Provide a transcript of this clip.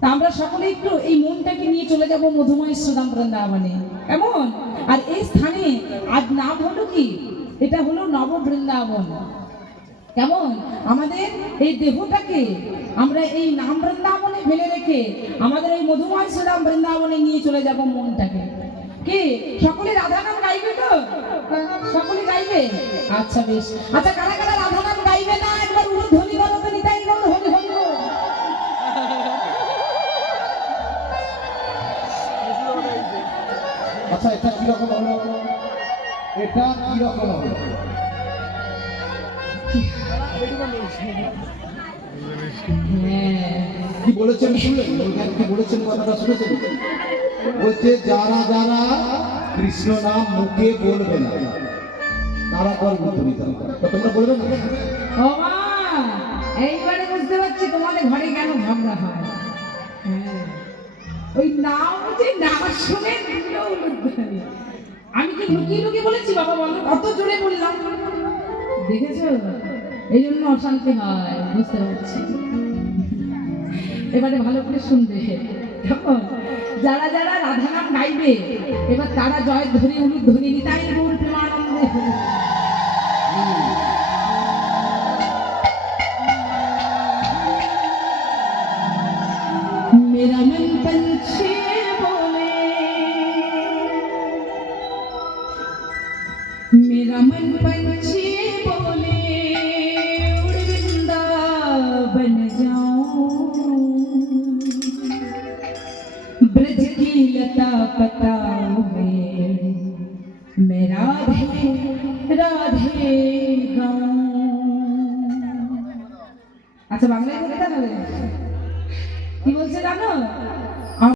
তা আমরা সকলে একটু এই মনটাকে নিয়ে চলে যাব মধুময় সুদাম বৃন্দাবনে, কেমন? আর এই স্থানে আজ নাম হলো কি, এটা হলো নব বৃন্দাবন, কেমন? আমাদের এই দেহটাকে আমরা এই নাম বৃন্দাবনে ফেলে রেখে আমাদের এই মধুময় সুদাম বৃন্দাবনে নিয়ে চলে যাব মনটাকে। কি সকলে রাধা নাম গাইবে তো? সকলে গাইবে? আচ্ছা বেশ। আচ্ছা কারা কারা রাধা নাম গাইবে না একবার উলুধ্বনি বলো তো, নিতাই গৌর হরি হরি বল। আচ্ছা এটা কিরকম হলো? এটা কিরকম হলো? কি বলেছেন শুনলেন? কি বলেছেন কথাটা শুনেছেন? বলছে যারা যারা কৃষ্ণ নাম মুখে বলবে না তারা কর উদ্ধৃত। তো তোমরা বলবে না? ও মা, এইবারে বুঝতে পারছি তোমাদের ঘরে কেন ঝগড়া হয়। হ্যাঁ, ওই নাম যে না শুনে দিল উলুধ্বনি। আমি কি লুকিয়ে লুকিয়ে বলেছি বাবা, বলো কত জোরে বললাম, দেখেছো? এই জন্য অশান্তি হয়, বুঝতে পারছি। এবারে ভালো করে শুনবে, কেমন? যারা যারা রাধা নাম গাইবে এবার তারা জয় ধ্বনি উলুধ্বনি নিতাই গৌর প্রেমানন্দে। मेरा मन पंछी बोले, मेरा मन पंछी बोले उड़ वृंदावन जाऊं, ब्रज की लता पता में मैं राधे राधे गाऊं। अच्छा बांग्लाয় বলতে হবে, কি বলছে জানো?